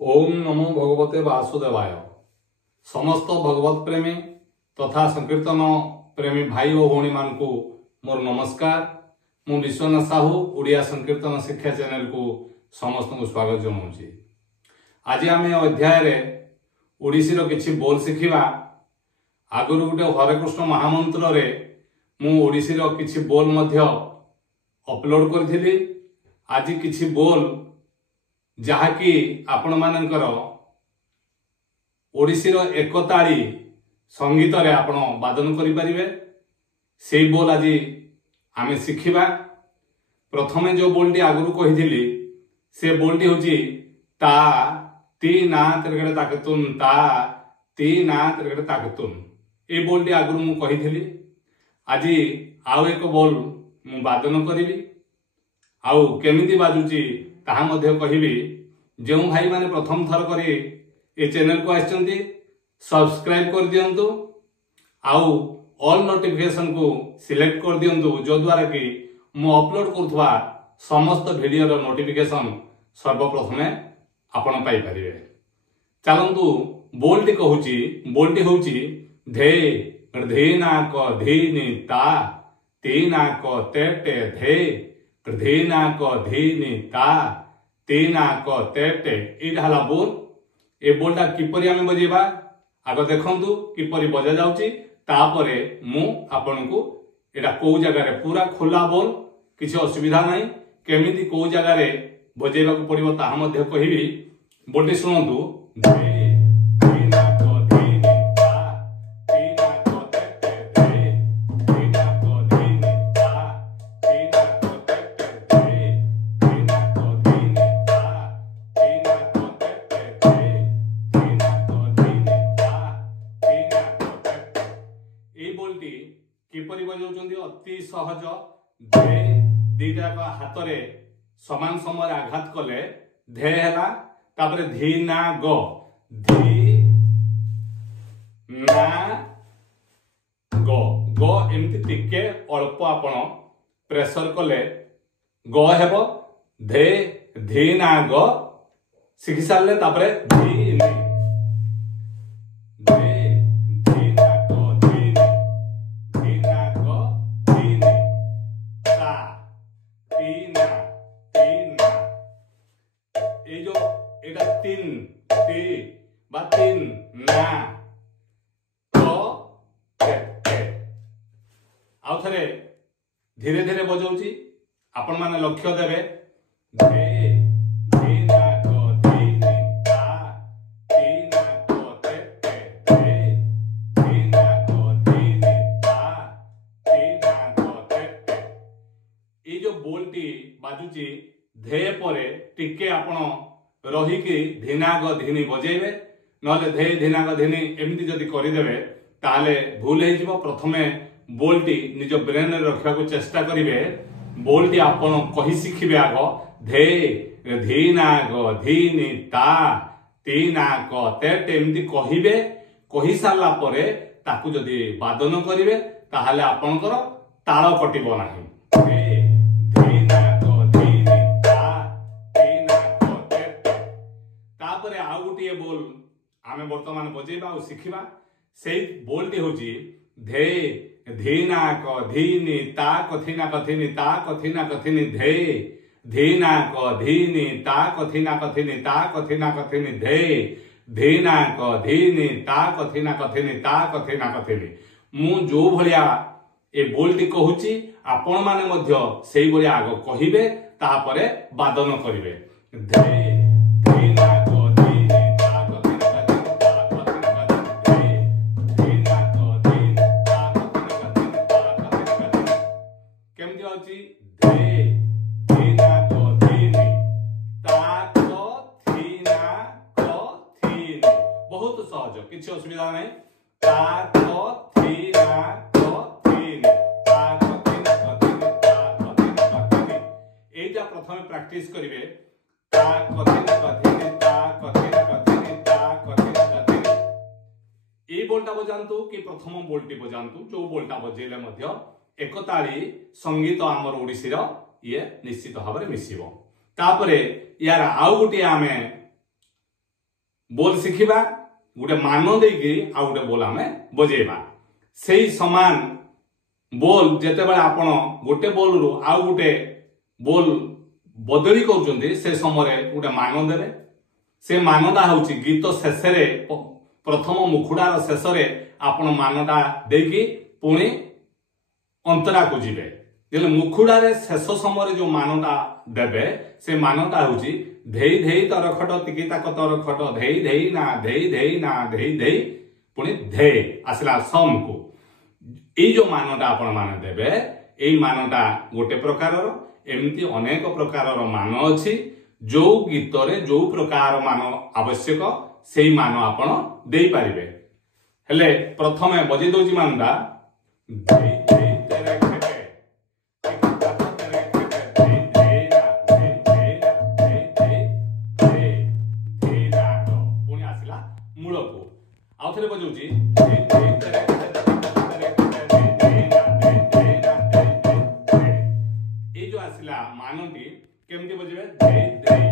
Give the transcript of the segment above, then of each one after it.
ओम नमो भगवते वासुदेवाय। समस्त भगवत प्रेमी तथा संकीर्तन प्रेमी भाई और भौणी मान को मोर नमस्कार। मु विश्वनाथ साहू ओडिया संकीर्तन शिक्षा चैनल को समस्त को स्वागत जनाऊँगी। आज आम अध्याय ओडिसी किछि बोल शिखिबा। आगुरु गोटे हरे कृष्ण महामंत्र रे मु ओडिसी किछि बोल मध्य अपलोड करथिली। आज किछि बोल जहाँकि आपण मानकर ओडिसी एकताली संगीत रे आपण वादन करि परिबे। से बोल आज आमे शिखिबा। प्रथमे जो बोलटी आगुरु कहिथिली से बोलटी होची ता ती ना तिरगडे ताकतुन ता ती ना तिरगडे ताकतुन। ए बोलटी आगुरु मु कहिथिली। आज आउ एक बोल मु वादन करिवि। आउ केमिति बाजुची ताहा मध्य कहिबी। जो भाई माने प्रथम थर करे ए चैनल को आछंती सब्सक्राइब कर दियंतु। आउ ऑल नोटिफिकेशन को सिलेक्ट कर दियंतु, जो द्वारा कि मु अपलोड करथवा समस्त वीडियो रो नोटिफिकेशन सर्वप्रथमे आपण पाई परिबे। चलंतु बोलटी कहूची। बोलटी होची धे धीना क धीनि ता तीना क तेटे धे धीना क धीनि ता तीना क तेटे। एटा हला बोल। ए बोलटा किपरि आमे बजेबा आगो देखंतु किपरि बजा जाउची। तापरे मु आपनको एटा को जगह रे पूरा खुला बोल किछि असुविधा नाही केमिति को जगह रे बजेबा को पड़िबो ताहा मध्ये कहिबी। बोलटी सुनंतु धे धीना क धीनि ता तीना क तेटे धे धीना क धीनि ता तीना क तेटे धे धीना क धीनि ता तीना क तेटे धे धीना क धीनि ता तीना क तेटे। ए बोलटी किपरि बजाउछन्ती अति सहज। धे दीटा का हाथ रे समान समय आघात कले धे हैला। तापरे धी ना ग धी ना ग ग एमती टिके अल्प आपण प्रेशर कले ग हेबो। धे धी ना ग शिखि सारले तापरे धी नि धे धी ना ग धी नि धी ना ग धी नि ता तीना तीना। ए जो एटा तीन ती बा तीन ना तो ते। आउ थरे धीरे धीरे बजाउची। आपण माने लक्ष्य देबे। धे धीना क धीनि ता तीना क तेटे धे धीना क धीनि ता तीना क तेटे। ए जो बोलटी बाजुची धे परे टिके आपण रहीकि धीना ग धीनि बजेबे। नले धे धीना ग धीनि एमती जदि करिदेबे ताले भूल हे जिवो। प्रथमे बोलटी निज ब्रेन रे रखिया को चेष्टा करिवे। बोलटी आपण कहि सिखिबे। आगो धे धीना ग धीनि ता तीना क तेटे एमती कहिबे। कहि सारला परे ताकू जदि वादन करिवे ताहाले आपणकर ताळ कटिबो नाही। आउ गोटे बोल आमे वर्तमान बजेबा और शिखिबा। से बोलटी होची धे धीना क धीनि ता कथिना कथिनि ता कथिना कथिनि धे धीना क धीनि ता कथिना कथिनि ता कथिना कथिनि धे धीना क धीनि ता कथिना कथिनि ता कथिना कथिनि। मु जो भलिया ए बोलटी कहूची आपण माने मध्य सेही भलिया आगो कहिबे तापरे वादन करिवे। धे धीना बहुत सहज किसी असुविधा नहीं। ता क थी ना क थी ता क थी ना क थी ता क थी ना क थी। एटा प्रथमे प्रैक्टिस करिवे। ता क थी ना क थी ता क थी ना क थी ता क थी ना क थी। ए बोलटा बजांतु कि प्रथम बोलटी बजांतु। जो बोलटा बजेले मध्य एकताली संगीत आमर ओडिसी रो ये निश्चित भाव में मिसिबो। तापरे यार आउ गुटी आमे बोल शिखिबा गोटे मान देकी आ गोटे बोल आमे बजेबा सेही समान बोल जेतेबेले आपण गोटे बोल रु आ गोटे बोल बदली करूचंती से समय गोटे मान देबे से मानटा होची गीत शेषरे प्रथम मुखुडार शेषरे आपण मानटा देकी पुणी अंतरा को जिबे जेले मुखुडारे शेष समय जो मानटा देबे से मानटा होची धेई धेई तर खट तिकी ताक तर खट धेई धेई ना धेई धेई ना धेई धेई पुणी धे आसला सम को ए जो मानटा आपण माने देबे एई मानटा गोटे प्रकारर एमती अनेक प्रकारर मान अछि जो गीतरे जो प्रकार मान आवश्यक सेई मान आपण देई परिबे हेले प्रथमे बजे दोजी मानटा धेई धेई तेरे खेटे तिकी ताक तेरे खेटे धेई धेई ना धेई धेई ना धेई धेई धे धेई ना तो पुणी आसला मूल को आउ थरे बजौची धेई धेई तेरे खेटे तेरे खेटे धेई धेई ना धेई धेई ना धेई धेई ए जो आसला मानटी केमती बजेबे धेई धेई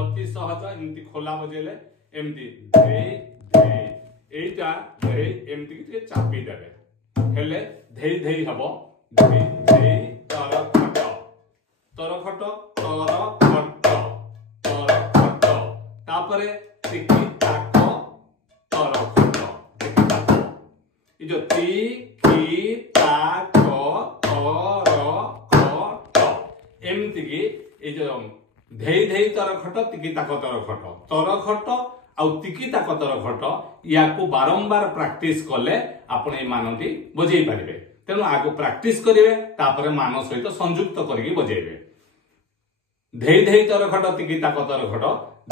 अति सहज एमती खोला बजेले एमती धेई धेई एटा धेई एमती के चापी देबे हेले धेई धेई हबो धेई धेई तर खट तर खट तापरे तिकी ताक तर खट तिकी ताक ई जो तिकी ताक तर खट एमती की ए जो धेई धेई तर खट तिकी ताक तर खट आउ तिकी ताक तर खट या को बारंबार प्रैक्टिस कले आपण ए मानटी बजेई परिबे तेनु आगो प्रैक्टिस करिवे तापरे मान सहित संयुक्त करके बजेइबे धेई धेई तर खट तिकी ताक तर खट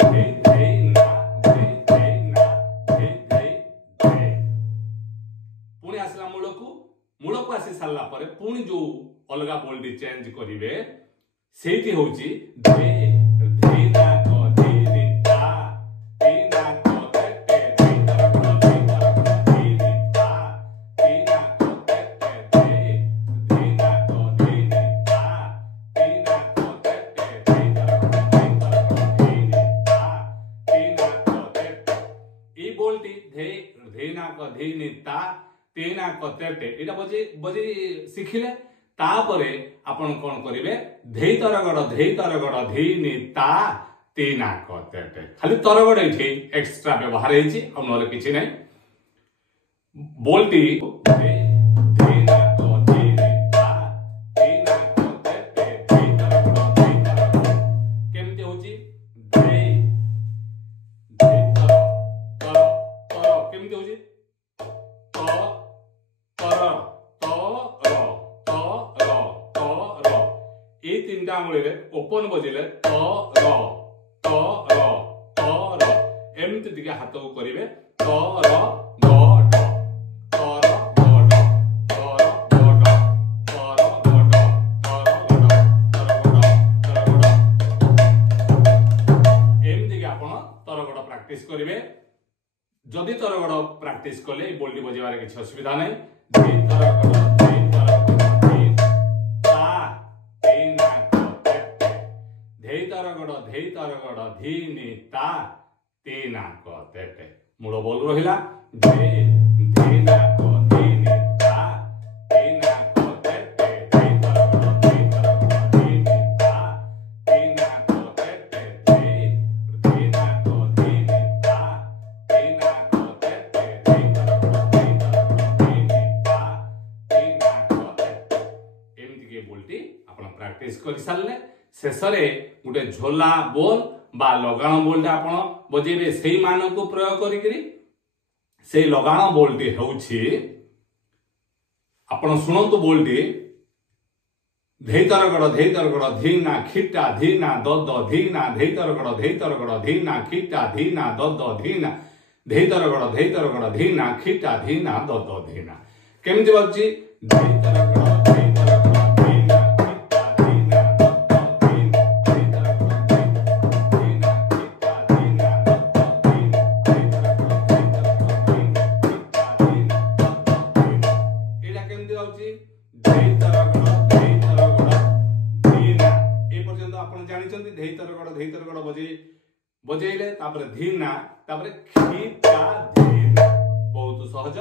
धेई धेई ना धेई धेई ना धेई धेई धे पुणी आसला मूल को आसी सारला परे पुणी जो अलगा बोल्डी चेंज करिवे सेठी होची धे धे ना को धे रे ता धे ना को ते धे तर को धे रे ता धे ना को ते धे ना को धे रे ता धे ना को ते धे तर को धे रे ता धे ना को ते ई बोलती धे ना को धे रे ता धे ना को ते एटा बजे शिखिले तापरे आपण कोन करिवे धेई तरगड़ धी नि ता तीना कतेटे खाली तरगड़ एठी एक्स्ट्रा व्यवहार हेची हम नले किछि नै बोलती धेना को धी नि ता तीना कतेटे धेई तरगड़ केमते होची धे धे तर केमते होची तीनटा आंगुली ओपन बजेले एमती टिके हाथ को करिवे एमती के आपण तरगड़ प्रैक्टिस करिवे जदि तरगड़ प्रैक्टिस कले बोल्टी बजेबार किछि असुविधा नै धेई तरगड़ धी नि ता तीना कतेटे मूल बोल रहिला धेना को धी नि ता तीना कतेटे धेई तरगड़ धी नि ता तीना कतेटे धेना को धी नि ता तीना कतेटे धेई तरगड़ धी नि ता तीना कतेटे एमती के बोलटी आपण प्रैक्टिस करि सारले शेषरे गोटे झोला बोल बा लगाण बोलटा आपण बजेबे सेही मान को प्रयोग करिकरी सेही लगाण बोलटी होउछि आपण सुनंतु बोलटी धेई तरगड़ धी ना खिटा धी ना द धी ना धेई तरगड़ धी ना खिटा धी ना द धी ना धेई तरगड़ धी ना खिटा धी ना द धी ना केमति बाजि धेई तरगड़ बजेले तापर धीना तापर खीता धीना बहुत सहज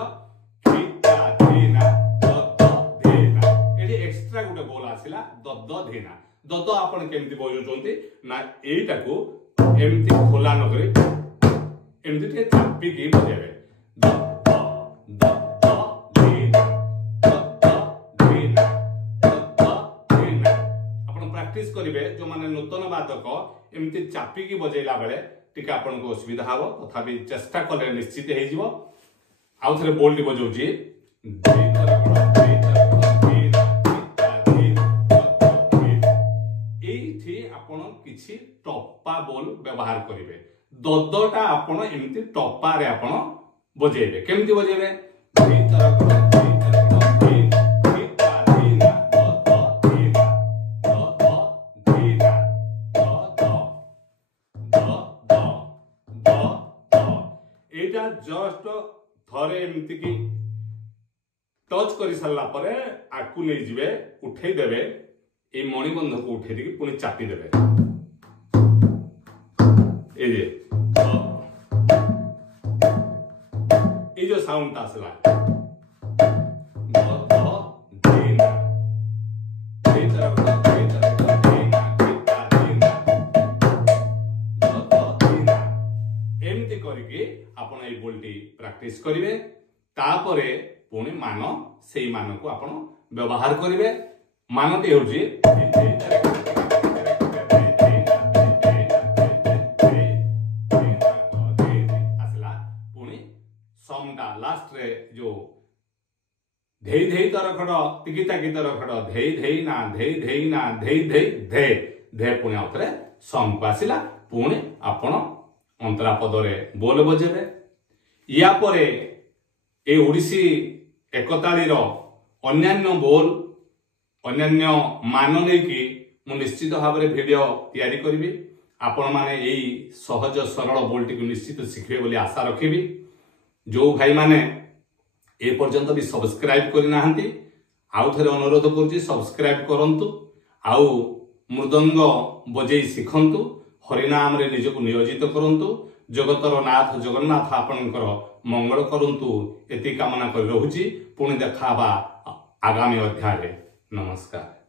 खीता धीना दद धीना एठी एक्स्ट्रा गुटे बोल आसिला दद धीना दद आपण केमति बजौचंती ना एटा को एमति खोला न करी एमति के चापी की बजेबे दद दद धीना दद धीना दद धीना आपण प्रैक्टिस करिवे जो माने नूतन वादक एमती चापिकी बजेला बेले टिके आपन को असुविधा हबो तथापि चेष्टा कले निश्चित हे जिवो आउ थरे बोल्टी बजौची एठी आपण किछि टप्पा बोल व्यवहार करिवे ददटा आपण एमती टप्पा रे आपण बजेबे केमती बजेबे जस्ट थरे एमती की टच कर सारा पर आकु नहीं जिवे उठे देवे ए मणिबंध को उठे देकी पुणी चापी देवे ए जे ए जो साउंड आसला एमती करके आपण ए बोलटी प्रैक्टिस करिवे तापरे पुणी मान सेई मान को आपण व्यवहार करिवे मानटी होउची आसला पुणी समटा लास्ट रे जो धेई धेई तरखड तिकिता की तरखड धेई धेई ना धेई धेई ना धेई धेई धे धे पुणी आउतरे सम को आसिला पुणी आपण अंतरा पदरे बोल बजेबे या परे ए ओडिसी एकताली रो अन्यान्य बोल अन्यान्य मान नेकी मु निश्चित भाव में वीडियो तैयारी करी आपण माने एई सहज सरल बोलटी को निश्चित शिखिबे बोली आशा रखिबी जो भाई माने ए पर्यंत भी सब्सक्राइब करि नाहंती आउ थरे अनुरोध करूची सब्सक्राइब करंतु आउ मृदंग बजेई शिखंतु हरिनाम रे निजको नियोजित करंतु जगतर नाथ जगन्नाथ आपणकर मंगल करंतु एति कामना कर रहुची पुणी देखाबा आगामी अध्याय। नमस्कार।